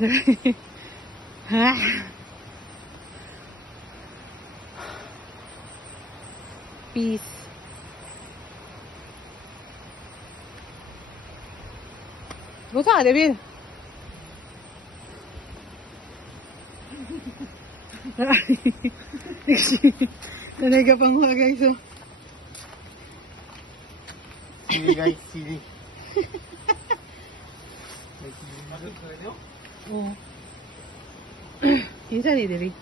Ha? Peace. Busa, David. Nanay ka pang mga guys, oh. Sili guys, sili. Oh. Isa ni David.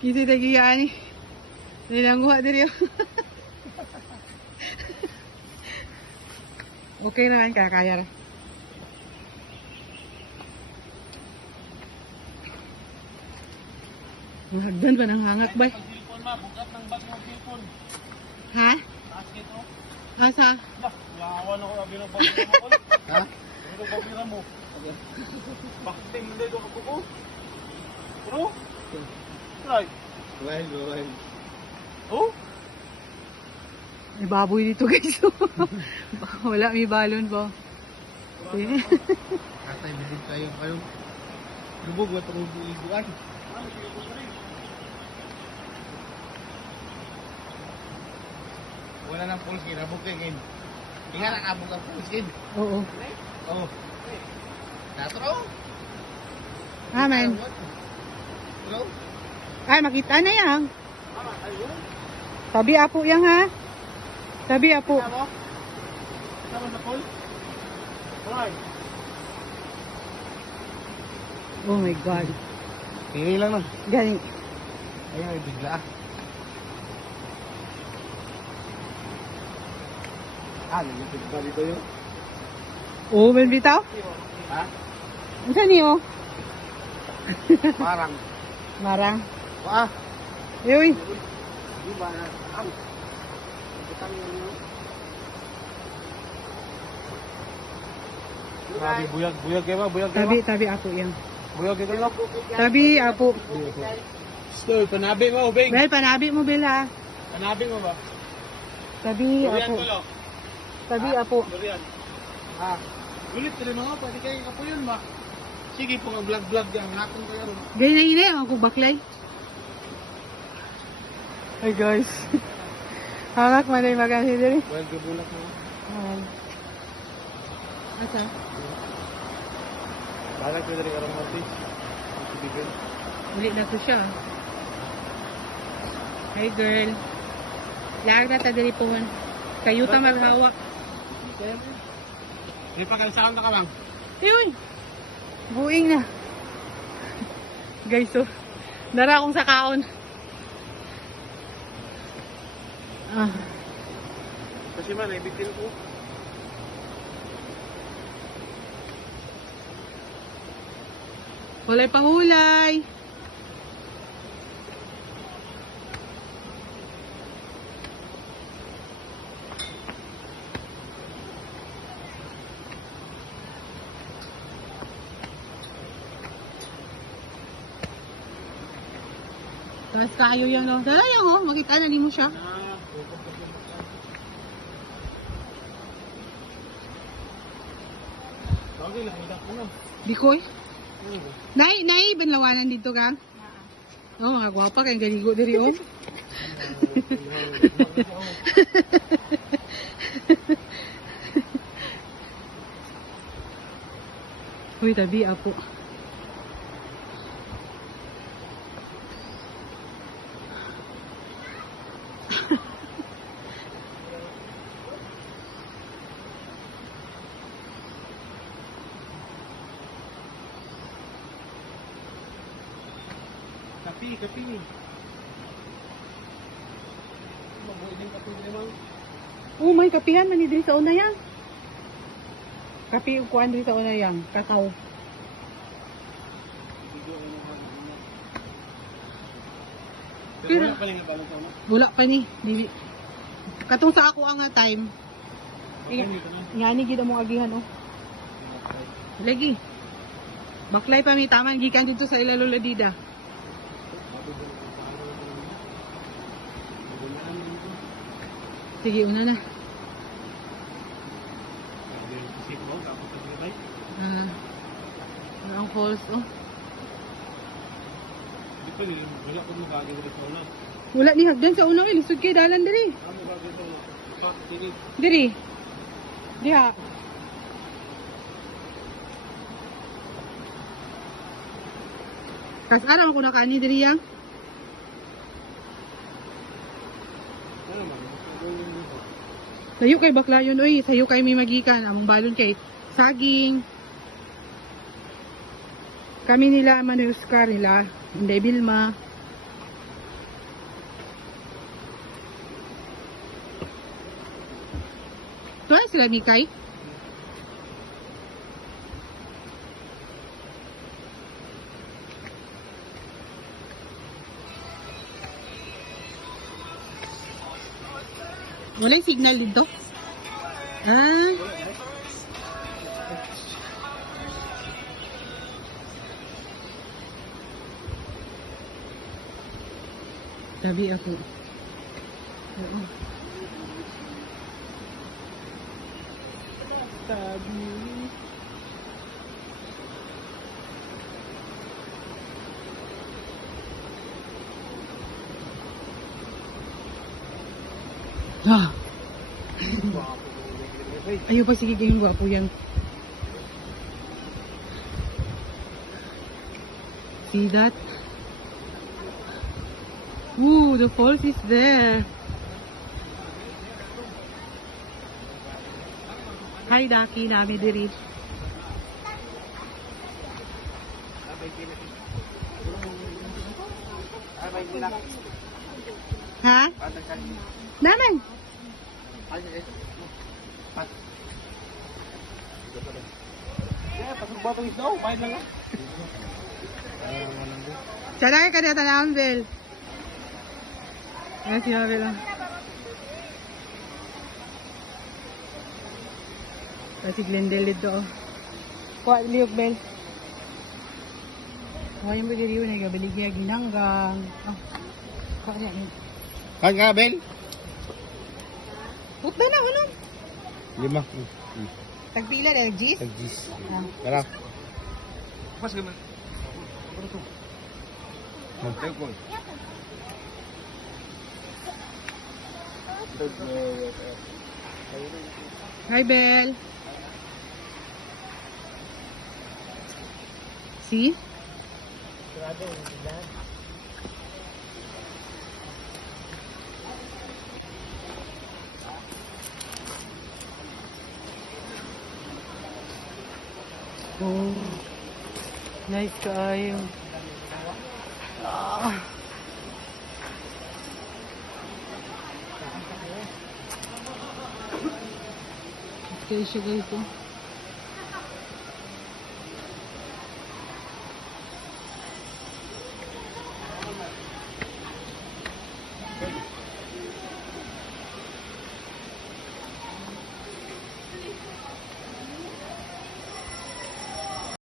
Kita lagi ya ni. Nilang kuha diri. Okay na kan kakaya ra. Mahagdan pa ng hangak bay. Cellphone ma, bukat ng bag ng cellphone. Ha? Basket oh. Asa? Bah, yawan ako abi ng bag mo. Ha? Ano ba bira mo? Bakit hindi do ako ko? Bro? Right. Well. Oh? May baboy dito guys. Wala, may balon pa. Katay bilin tayo kayo. Lubog wa tong buiguan. Wala nang full skin, abog kay gin. Ingat ang abog ang full skin. Oo. Oh. Natro. Amen. Hello? Ay, makita na yan. Mama, ayun. Sabi apo yan ha. Sabi apo. Tama? Tama sa full? Alright. Oh my God. Tingin lang lang. Galing. Ayun, ay bigla. Nalipid ba dito yun? Oh, may bitaw? Ha? Ano saan niyo? Parang. Marang. Wah! Uy. Di ba na? Butang yun. Grabe, buyag kayo ba? Buyag kayo ba? Tabi apo yan. Buyag kayo ba? Tabi apo. Stoy, panabi mo, Bing. Bel, panabi mo Bel ha. Panabi mo ba? Tabi Durian apo. ko lo. Tabi apo. Durian. Ulit rin mga, pwede kayo kapo yun ba? Sige po nga vlog yan, nakon kayo rin. Ganyan na yun ako baklay. Hi guys. Hangak man ay maganda diri. Well, gabulak mo. Asa? Balag ko dari karang martis. Bibigyan. Uli na ko siya. Hi girl. Lag na ta diri po. Kayuta maghawak. Hindi pa kayo saan na ka lang. Ayun. Buing na. Guys, so. Nara akong sakaon. Kasi man, ibitin ko. Hulay pahulay. Tapos kayo yan, no? Sayang, oh. Makita na mo siya. Okay lang, hindi ako na. Dikoy. Nay, banlawanan dito ka? Oh, mga gwapa kayong galigo diri, oh. Uy, tabi, apo. Kapi. Mabuhay din kapi naman. Oh, may kapihan man diri sa una yan. Kapi kuan diri sa una yan, kakao. Pero wala pa rin nabalong sa una. Wala pa ni, dili. Katong sa ako ang time. Ngani gid mo agihan, oh. Lagi. Baklay pa mi taman gikan dito sa Ilaluladida. Sige, una na. Isip mo, tapos nagbibay. Ang falls, oh. Di pa nila, wala ko magagawin sa una. Wala ni hagdan sa unang ilisod kay dalan diri. Ano magagawin sa una? Pak, dili. Diri. Diha. Kas aram ko nakaani diri yang. Ano man, gawin mo ba? Sayo kay bakla yun, oy. Sayo kay may magikan. Among balon kay saging. Kami nila Manuel Oscar nila. Hindi Bilma. Tuwa sila Mikay. Walang signal dito. Ah. Tabi ako. Oo. Tabi. Ah. Ayaw pa sige kayong gwapo yan. See that? Ooh, the falls is there. Hi, Daki, nami diri. Ha? Naman. Pasok ba itong isdaw? Bayad lang ah. Sana ka na tanawang Bel. Ayan si Mabel lang. Si Glendale dito. Kuha liyog Bel. Kuha yung bagay na gabaligya ginanggang. Kuha niya yun. Kan ka, Ben? Putna na, ano? 5. Tagpila na, Gis? Tag-10. Ah. Tara. Pas gaman. Magtagpon. Hi, Bel. See? Oh, nice kaayo. Ah. Okay siya guys, oh.